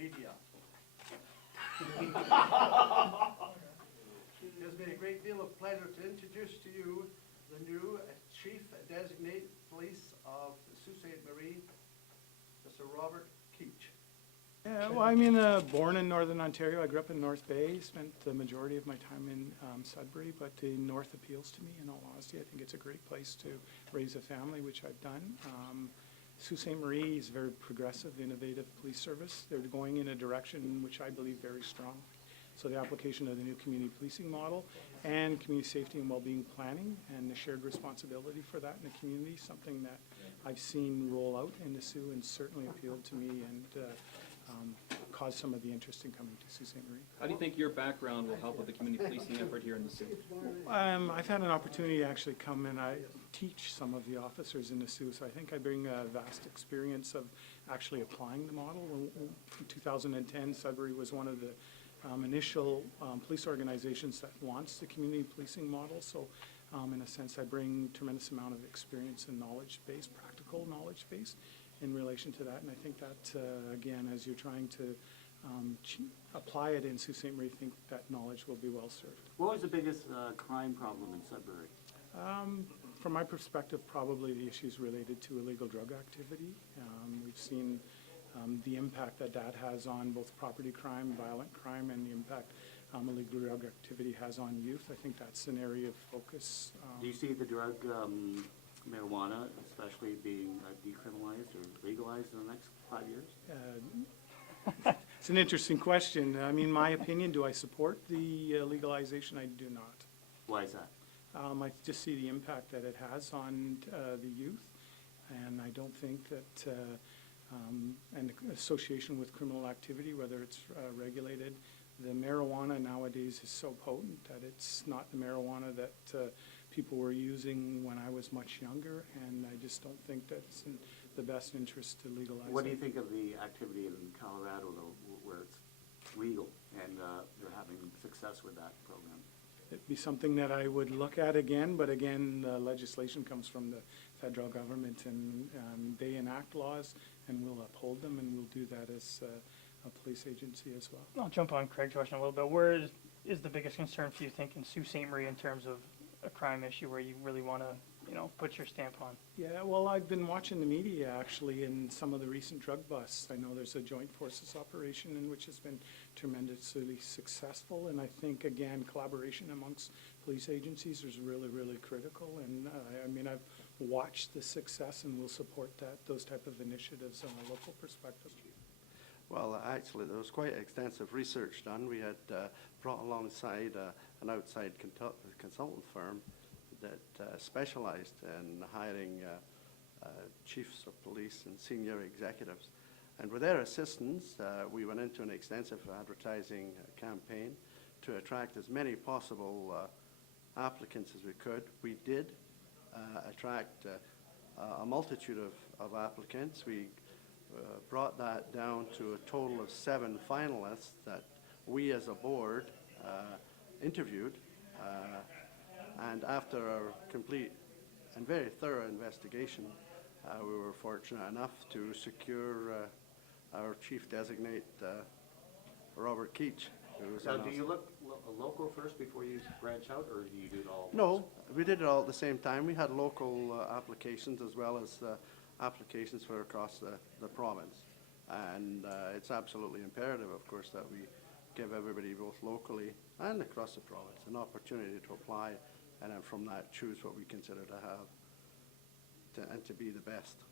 media. It gives me a great deal of pleasure to introduce to you the new Chief Designate Police of Sault Ste. Marie, Mr. Robert Keach. Yeah, well, I'm born in Northern Ontario. I grew up in North Bay, spent the majority of my time in Sudbury, but the North appeals to me, in all honesty. I think it's a great place to raise a family, which I've done. Sault Ste. Marie is a very progressive, innovative police service. They're going in a direction which I believe very strong. So the application of the new community policing model and community safety and well-being planning and the shared responsibility for that in the community, something that I've seen roll out into Sioux and certainly appealed to me and caused some of the interest in coming to Sault Ste. Marie. How do you think your background will help with the community policing effort here in the Sioux? I've had an opportunity to actually come and I teach some of the officers in the Sioux, so I think I bring a vast experience of actually applying the model. In 2010, Sudbury was one of the initial police organizations that launched the community policing model, so in a sense I bring a tremendous amount of experience and knowledge base, practical knowledge base in relation to that, and I think that again, as you're trying to apply it in Sault Ste. Marie, I think that knowledge will be well served. What was the biggest crime problem in Sudbury? From my perspective, probably the issues related to illegal drug activity. We've seen the impact that that has on both property crime, violent crime, and the impact illegal drug activity has on youth. I think that's an area of focus. Do you see the drug marijuana especially being decriminalized or legalized in the next 5 years? It's an interesting question. I mean, my opinion, do I support the legalization? I do not. Why is that? I just see the impact that it has on the youth, and I don't think that and association with criminal activity, whether it's regulated. The marijuana nowadays is so potent that it's not the marijuana that people were using when I was much younger, and I just don't think that's in the best interest to legalize it. What do you think of the activity in Colorado, though, where it's legal and they're having success with that program? It'd be something that I would look at again, but again, the legislation comes from the federal government, and they enact laws, and we'll uphold them, and we'll do that as a police agency as well. I'll jump on Craig's question a little bit. Where is the biggest concern for you, think, in Sault Ste. Marie in terms of a crime issue where you really want to, put your stamp on? Yeah, well, I've been watching the media actually in some of the recent drug busts. I know there's a joint forces operation in which has been tremendously successful, and I think, again, collaboration amongst police agencies is really, really critical, and I mean, I've watched the success and will support those type of initiatives on a local perspective. Well, actually, there was quite extensive research done. We had brought alongside an outside consultant firm that specialized in hiring chiefs of police and senior executives. And with their assistance, we went into an extensive advertising campaign to attract as many possible applicants as we could. We did attract a multitude of applicants. We brought that down to a total of 7 finalists that we as a board interviewed, and after a complete and very thorough investigation, we were fortunate enough to secure our chief designate, Robert Keach. Now, do you look local first before you branch out, or do you do it all? No, we did it all at the same time. We had local applications as well as applications for across the province, and it's absolutely imperative, of course, that we give everybody both locally and across the province an opportunity to apply, and then from that choose what we consider to have and to be the best.